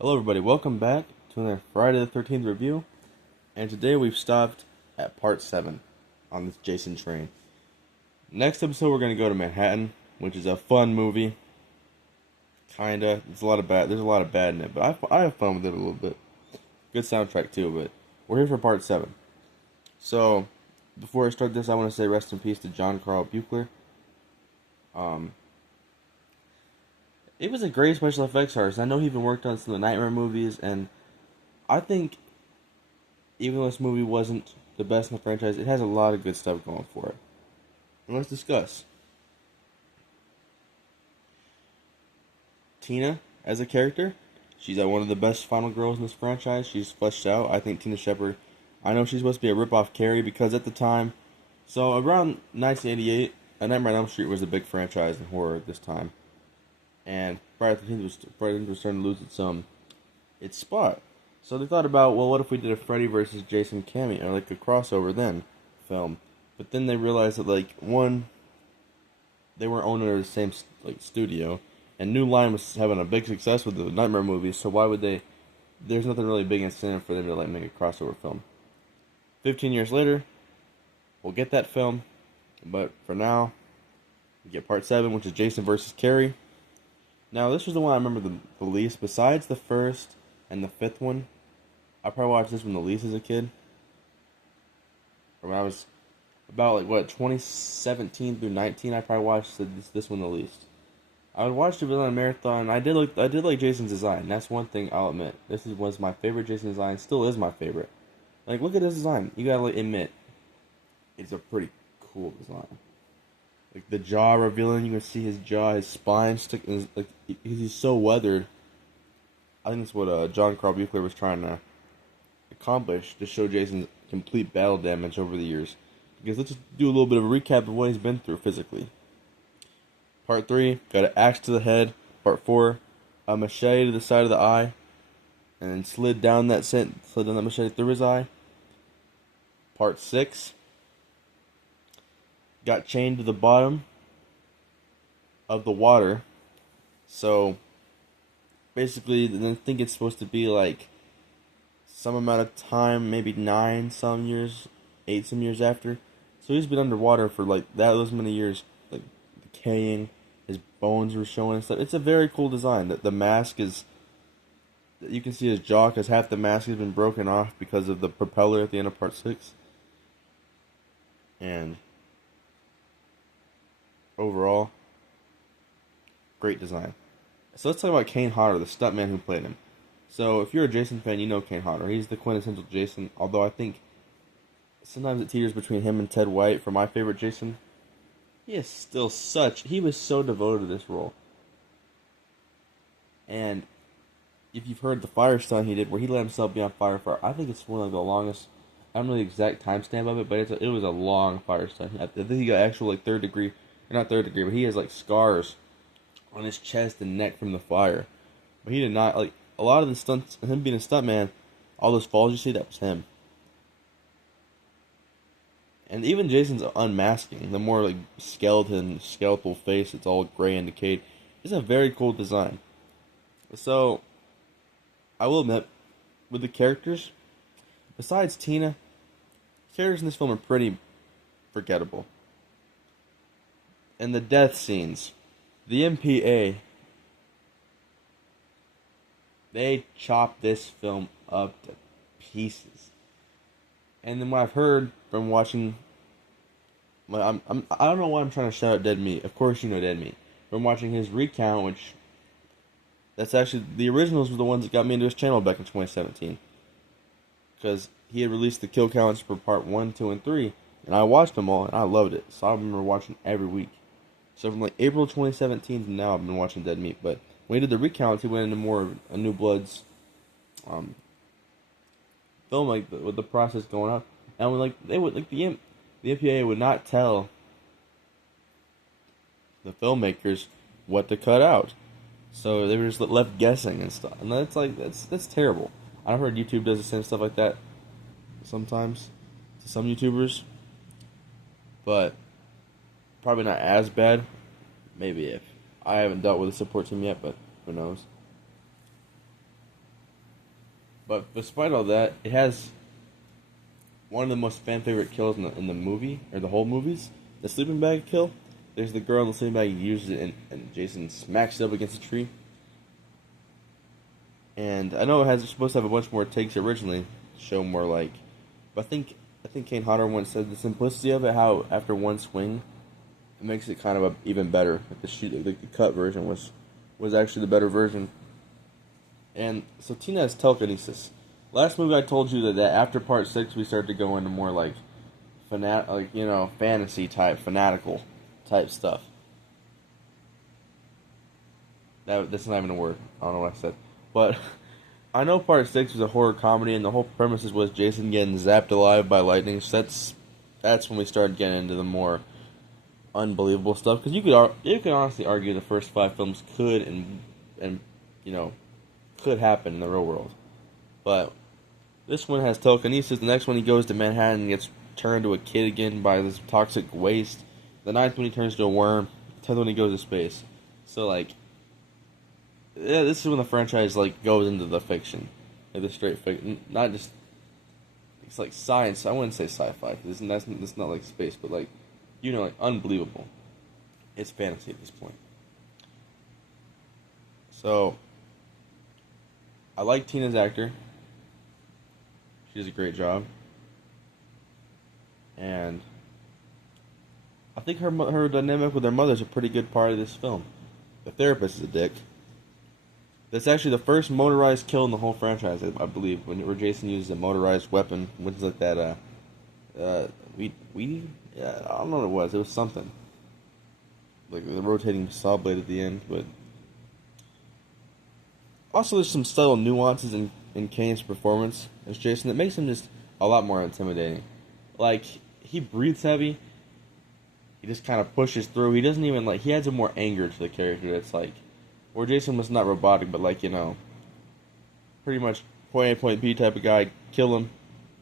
Hello, everybody. Welcome back to another Friday the 13th review. And today we've stopped at part 7 on this Jason train. Next episode, we're going to go to Manhattan, which is a fun movie. Kinda. There's a lot of bad in it, but I have fun with it a little bit. Good soundtrack, too, but we're here for part 7. So, before I start this, I want to say rest in peace to John Carl Buechler. It was a great special effects artist. I know he even worked on some of the Nightmare movies, and I think even though this movie wasn't the best in the franchise, it has a lot of good stuff going for it. And let's discuss. Tina, as a character, she's one of the best final girls in this franchise. She's fleshed out. I think Tina Shepard, I know she's supposed to be a rip-off Carrie because at the time, so around 1988, A Nightmare on Elm Street was a big franchise in horror at this time. And Friday the 13th was starting to lose its spot. So they thought about, well, what if we did a Freddy versus Jason cameo, or like a crossover then film? But then they realized that, like, one, they weren't owned under the same studio, and New Line was having a big success with the Nightmare movies. So why would they? There's nothing really big incentive for them to make a crossover film. 15 years later, we'll get that film, but for now, we get Part 7, which is Jason versus Carrie. Now, this was the one I remember the least. Besides the first and the fifth one, I probably watched this one the least as a kid. Or when I was about 2017 through 19, I probably watched this one the least. I would watch it on a marathon. I did like Jason's design. That's one thing I'll admit. Was my favorite Jason design. Still is my favorite. Like, look at his design. You gotta admit, it's a pretty cool design. Like the jaw revealing, you can see his jaw, his spine he's so weathered. I think that's what John Carl Buechler was trying to accomplish to show Jason's complete battle damage over the years. Because let's just do a little bit of a recap of what he's been through physically. Part 3, got an axe to the head. Part 4, a machete to the side of the eye, and then slid down that machete through his eye. Part 6, got chained to the bottom of the water. So basically, I think it's supposed to be like some amount of time, maybe 9 some years, 8 some years after. So he's been underwater for those many years, like decaying. His bones were showing and stuff. It's a very cool design. The mask is, you can see his jaw because half the mask has been broken off because of the propeller at the end of Part 6. And overall, great design. So let's talk about Kane Hodder, the stuntman who played him. So if you're a Jason fan, you know Kane Hodder. He's the quintessential Jason, although I think sometimes it teeters between him and Ted White for my favorite Jason. He was so devoted to this role. And if you've heard the fire stunt he did, where he let himself be on fire for, I think it's one of the longest, I don't know the exact timestamp of it, but it was a long fire stunt. I think he got actual third degree, or not third degree, but he has scars on his chest and neck from the fire. But he did not, a lot of the stunts, him being a stuntman, all those falls you see, that was him. And even Jason's unmasking, the more skeletal face, it's all gray and decayed, is a very cool design. So, I will admit, with the characters, besides Tina, characters in this film are pretty forgettable. And the death scenes, the MPA, they chopped this film up to pieces. And then what I've heard from watching, I don't know why I'm trying to shout out Dead Meat. Of course you know Dead Meat. From watching his recount, which, that's actually, the originals were the ones that got me into his channel back in 2017. Because he had released the kill counts for part 1, 2, and 3. And I watched them all, and I loved it. So I remember watching every week. So from April 2017 to now, I've been watching Dead Meat. But when he did the recounts, he went into more of a New Blood's film, with the process going up. And when the MPA would not tell the filmmakers what to cut out. So they were just left guessing and stuff. And that's terrible. I've heard YouTube does the same stuff like that sometimes to some YouTubers. But probably not as bad. Maybe if I haven't dealt with a support team yet, but who knows. But despite all that, it has one of the most fan favorite kills in the movie, or the whole movies. The sleeping bag kill. There's the girl in the sleeping bag, he uses it, and Jason smacks it up against a tree. And I know it's supposed to have a bunch more takes originally, to show more like. But I think Kane Hodder once said the simplicity of it, how after one swing, it makes it kind of even better. Like the cut version was actually the better version. And so Tina has telekinesis. Last movie I told you that after part 6 we started to go into more like fantasy type, fanatical type stuff. That's not even a word. I don't know what I said. But I know part 6 was a horror comedy and the whole premise was Jason getting zapped alive by lightning. So that's when we started getting into the more unbelievable stuff, because you could honestly argue the first 5 films could and could happen in the real world. But this one has telekinesis. The next one, he goes to Manhattan and gets turned to a kid again by this toxic waste. The 9th one, he turns to a worm. The 10th one, he goes to space. So like, yeah, this is when the franchise like goes into the fiction, like the straight fiction, not just. It's like science. I wouldn't say sci-fi. That's not like space, but like, like unbelievable. It's fantasy at this point. So, I like Tina's actor. She does a great job. And I think her dynamic with her mother is a pretty good part of this film. The therapist is a dick. That's actually the first motorized kill in the whole franchise, I believe, where Jason uses a motorized weapon, which is like that, yeah, I don't know what it was. It was something. Like the rotating saw blade at the end, but also there's some subtle nuances in Kane's performance as Jason that makes him just a lot more intimidating. Like, he breathes heavy. He just kind of pushes through. He doesn't even, he adds a more anger to the character. It's like, where Jason was not robotic, but pretty much point A, point B type of guy. Kill him,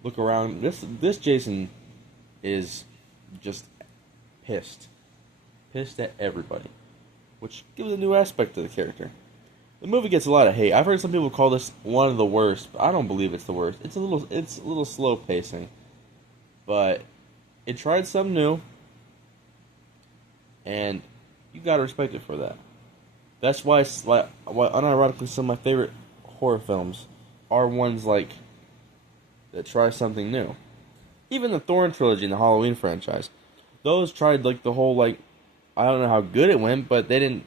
look around. This Jason is just pissed at everybody, which gives a new aspect to the character. The movie gets a lot of hate. I've heard some people call this one of the worst, but I don't believe it's the worst. It's a little slow pacing, but it tried something new, and you gotta respect it for that. That's why unironically, some of my favorite horror films are ones that try something new. Even the Thorn trilogy and the Halloween franchise, those tried the whole I don't know how good it went, but they didn't.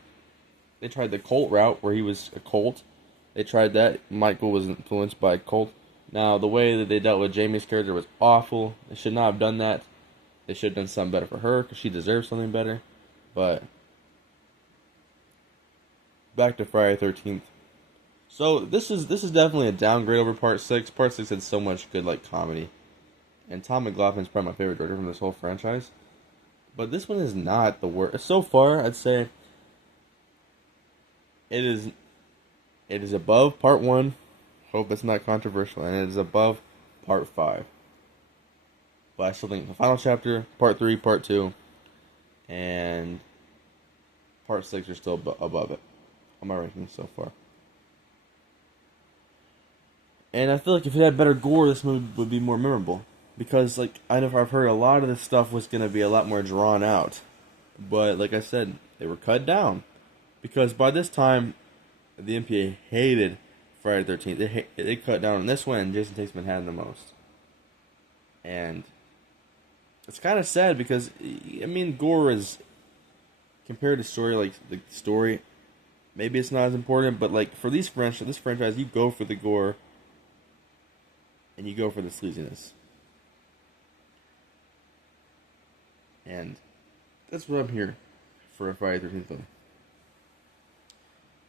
They tried the cult route where he was a cult. They tried that. Michael was influenced by a cult. Now the way that they dealt with Jamie's character was awful. They should not have done that. They should have done something better for her because she deserves something better. But back to Friday the 13th. So this is definitely a downgrade over Part 6. Part 6 had so much good comedy. And Tom McLaughlin's probably my favorite director from this whole franchise. But this one is not the worst. So far, I'd say it is above Part 1. Hope that's not controversial. And it is above Part 5. But I still think the final chapter, Part 3, Part 2, and Part 6 are still above it on my rankings so far. And I feel like if it had better gore, this movie would be more memorable. Because, I've heard a lot of this stuff was going to be a lot more drawn out. But, like I said, they were cut down. Because by this time, the MPA hated Friday the 13th. They cut down on this one, and Jason Takes Manhattan the most. And it's kind of sad because, gore is, compared to story, the story, maybe it's not as important, but, for this franchise, you go for the gore, and you go for the sleaziness. And that's what I'm here for a Friday the 13th film.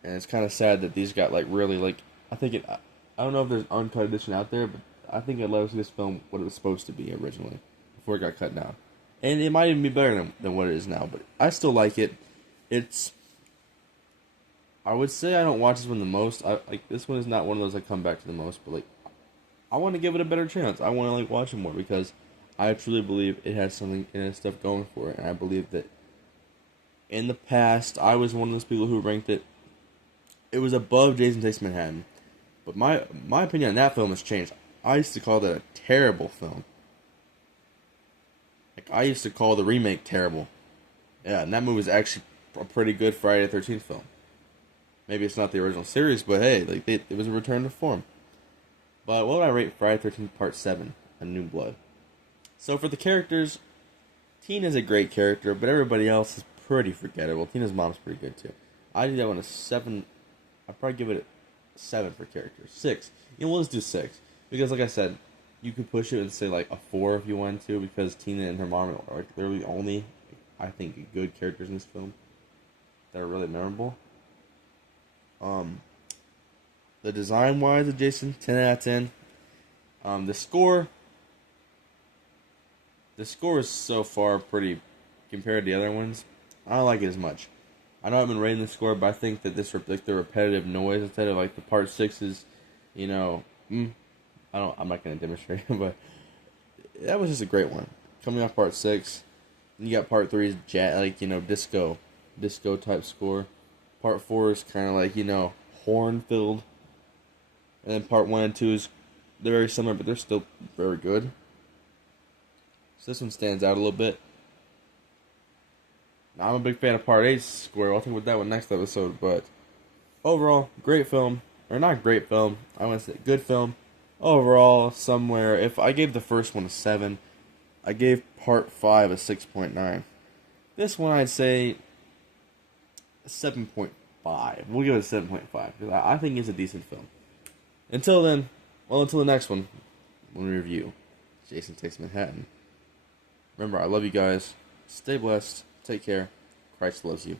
And it's kind of sad that these got, really, I think I don't know if there's an uncut edition out there, but I think it let us see this film what it was supposed to be originally, before it got cut down. And it might even be better than what it is now, but I still like it. I would say I don't watch this one the most. This one is not one of those I come back to the most, but, I want to give it a better chance. I want to, watch it more, because I truly believe it has something in its stuff going for it, and I believe that in the past, I was one of those people who ranked it. It was above Jason Takes Manhattan, But my opinion on that film has changed. I used to call that a terrible film. Like, I used to call the remake terrible. Yeah, and that movie is actually a pretty good Friday the 13th film. Maybe it's not the original series, but hey, like it was a return to form. But what would I rate Friday the 13th Part 7, A New Blood? So for the characters, Tina's a great character, but everybody else is pretty forgettable. Tina's mom's pretty good too. I do that one a 7. I'd probably give it a 7 for characters. 6. You know, we'll just do 6. Because like I said, you could push it and say like a 4 if you wanted to, because Tina and her mom are like literally the only, I think, good characters in this film that are really memorable. The design wise of Jason, 10 out of 10. The score is so far pretty compared to the other ones. I don't like it as much. I know I've been rating the score, but I think that this like the repetitive noise instead of like the part 6's, you know, I'm not gonna demonstrate, but that was just a great one. Coming off part 6, and you got part 3's disco type score. Part 4 is kind of like horn filled, and then part 1 and 2 is they're very similar, but they're still very good. So this one stands out a little bit. Now, I'm a big fan of Part 8's score. I'll talk about that one next episode. But overall, great film. Or not great film. I want to say good film. Overall, somewhere, if I gave the first one a 7, I gave Part 5 a 6.9. This one I'd say a 7.5. We'll give it a 7.5. Because I think it's a decent film. Until then, until the next one, when we review Jason Takes Manhattan. Remember, I love you guys. Stay blessed. Take care. Christ loves you.